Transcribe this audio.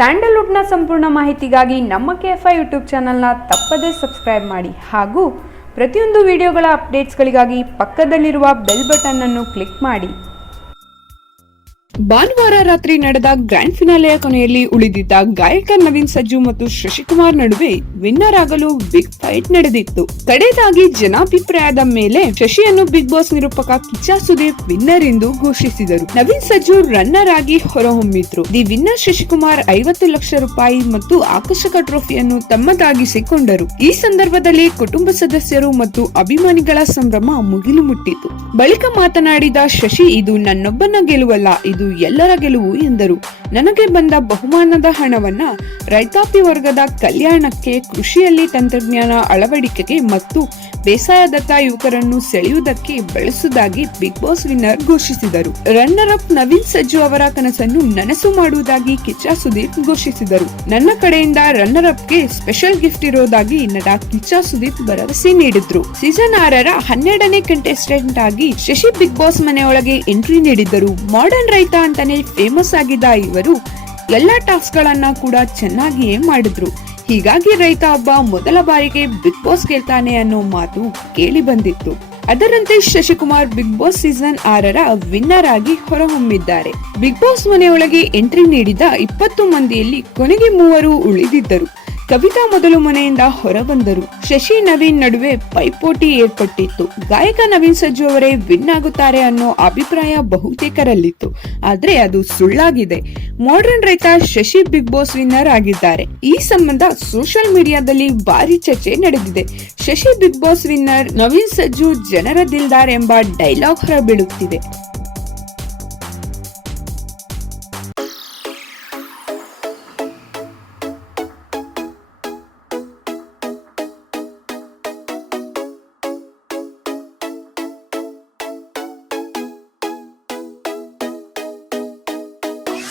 ಸ್ಯಾಂಡಲ್ವುಡ್ನ ಸಂಪೂರ್ಣ ಮಾಹಿತಿಗಾಗಿ ನಮ್ಮ ಕೆಎಫ್ಐ ಯೂಟ್ಯೂಬ್ ಚಾನಲ್ನ ತಪ್ಪದೇ ಸಬ್ಸ್ಕ್ರೈಬ್ ಮಾಡಿ ಹಾಗೂ ಪ್ರತಿಯೊಂದು ವಿಡಿಯೋಗಳ ಅಪ್ಡೇಟ್ಸ್ಗಳಿಗಾಗಿ ಪಕ್ಕದಲ್ಲಿರುವ ಬೆಲ್ ಬಟನ್ ಅನ್ನು ಕ್ಲಿಕ್ ಮಾಡಿ. ಭಾನುವಾರ ರಾತ್ರಿ ನಡೆದ ಗ್ರ್ಯಾಂಡ್ ಫಿನಾಲೆಯ ಕೊನೆಯಲ್ಲಿ ಉಳಿದಿದ್ದ ಗಾಯಕ ನವೀನ್ ಸಜ್ಜು ಮತ್ತು ಶಶಿಕುಮಾರ್ ನಡುವೆ ವಿನ್ನರ್ ಆಗಲು ಬಿಗ್ ಫೈಟ್ ನಡೆದಿತ್ತು. ಕಡೆಯದಾಗಿ ಜನಾಭಿಪ್ರಾಯದ ಮೇಲೆ ಶಶಿಯನ್ನು ಬಿಗ್ ಬಾಸ್ ನಿರೂಪಕ ಕಿಚ್ಚ ಸುದೀಪ್ ವಿನ್ನರ್ ಎಂದು ಘೋಷಿಸಿದರು. ನವೀನ್ ಸಜ್ಜು ರನ್ನರ್ ಆಗಿ ಹೊರಹೊಮ್ಮಿದ್ರು. ದಿ ವಿನ್ನರ್ ಶಶಿಕುಮಾರ್ 50 ಲಕ್ಷ ರೂಪಾಯಿ ಮತ್ತು ಆಕರ್ಷಕ ಟ್ರೋಫಿಯನ್ನು ತಮ್ಮದಾಗಿಸಿಕೊಂಡರು. ಈ ಸಂದರ್ಭದಲ್ಲಿ ಕುಟುಂಬ ಸದಸ್ಯರು ಮತ್ತು ಅಭಿಮಾನಿಗಳ ಸಂಭ್ರಮ ಮುಗಿಲು ಮುಟ್ಟಿತು. ಬಳಿಕ ಮಾತನಾಡಿದ ಶಶಿ, ಇದು ನನ್ನೊಬ್ಬನ ಗೆಲುವಲ್ಲ, ಇದು ಎಲ್ಲರ ಗೆಲುವು ಎಂದರು. ನನಗೆ ಬಂದ ಬಹುಮಾನದ ಹಣವನ್ನ ರೈತಾಪಿ ವರ್ಗದ ಕಲ್ಯಾಣಕ್ಕೆ, ಕೃಷಿಯಲ್ಲಿ ತಂತ್ರಜ್ಞಾನ ಅಳವಡಿಕೆಗೆ ಮತ್ತು ಬೇಸಾಯದತ್ತ ಯುವಕರನ್ನು ಸೆಳೆಯುವುದಕ್ಕೆ ಬಳಸುವುದಾಗಿ ಬಿಗ್ ಬಾಸ್ ವಿನ್ನರ್ ಘೋಷಿಸಿದರು. ರನ್ನರ್ ಅಪ್ ನವೀನ್ ಸಜ್ಜು ಅವರ ಕನಸನ್ನು ನನಸು ಮಾಡುವುದಾಗಿ ಕಿಚ್ಚ ಸುದೀಪ್ ಘೋಷಿಸಿದರು. ನನ್ನ ಕಡೆಯಿಂದ ರನ್ನರ್ ಅಪ್ ಗೆ ಸ್ಪೆಷಲ್ ಗಿಫ್ಟ್ ಇರೋದಾಗಿ ನಟ ಕಿಚ್ಚ ಸುದೀಪ್ ಭರವಸೆ ನೀಡಿದ್ರು. ಸೀಸನ್ 6ರ 12ನೇ ಕಂಟೆಸ್ಟೆಂಟ್ ಆಗಿ ಶಶಿ ಬಿಗ್ ಬಾಸ್ ಮನೆಯೊಳಗೆ ಎಂಟ್ರಿ ನೀಡಿದ್ದರು. ಮಾಡರ್ನ್ ರೈತ ಅಂತಾನೆ ಫೇಮಸ್ ಆಗಿದ್ದ ಇವರು ಎಲ್ಲಾ ಟಾಸ್ಕ್ ಗಳನ್ನ ಕೂಡ ಚೆನ್ನಾಗಿಯೇ ಮಾಡಿದ್ರು. ಹೀಗಾಗಿ ರೈತ ಹಬ್ಬ ಮೊದಲ ಬಾರಿಗೆ ಬಿಗ್ ಬಾಸ್ ಗೆಲ್ತಾನೆ ಅನ್ನೋ ಮಾತು ಕೇಳಿ ಬಂದಿತ್ತು. ಅದರಂತೆ ಶಶಿಕುಮಾರ್ ಬಿಗ್ ಬಾಸ್ ಸೀಸನ್ 6ರ ವಿನ್ನರ್ ಆಗಿ ಹೊರಹೊಮ್ಮಿದ್ದಾರೆ. ಬಿಗ್ ಬಾಸ್ ಮನೆಯೊಳಗೆ ಎಂಟ್ರಿ ನೀಡಿದ 20 ಮಂದಿಯಲ್ಲಿ ಕೊನೆಗೆ 3 ಉಳಿದಿದ್ದರು. ಕವಿತಾ ಮೊದಲು ಮನೆಯಿಂದ ಹೊರಬಂದರು. ಶಶಿ ನವೀನ್ ನಡುವೆ ಪೈಪೋಟಿ ಏರ್ಪಟ್ಟಿತ್ತು. ಗಾಯಕ ನವೀನ್ ಸಜ್ಜು ಅವರೇ ವಿನ್ ಆಗುತ್ತಾರೆ ಅನ್ನೋ ಅಭಿಪ್ರಾಯ ಬಹುತೇಕರಲ್ಲಿತ್ತು. ಆದ್ರೆ ಅದು ಸುಳ್ಳಾಗಿದೆ. ಮಾಡರ್ನ್ ರೈತ ಶಶಿ ಬಿಗ್ ಬಾಸ್ ವಿನ್ನರ್ ಆಗಿದ್ದಾರೆ. ಈ ಸಂಬಂಧ ಸೋಷಿಯಲ್ ಮೀಡಿಯಾದಲ್ಲಿ ಭಾರಿ ಚರ್ಚೆ ನಡೆದಿದೆ. Shashi Bigg Boss winner, Naveen Sajju ಜನರ ದಿಲ್ದಾರ್ ಎಂಬ ಡೈಲಾಗ್ ಹೊರಬೀಳುತ್ತಿದೆ.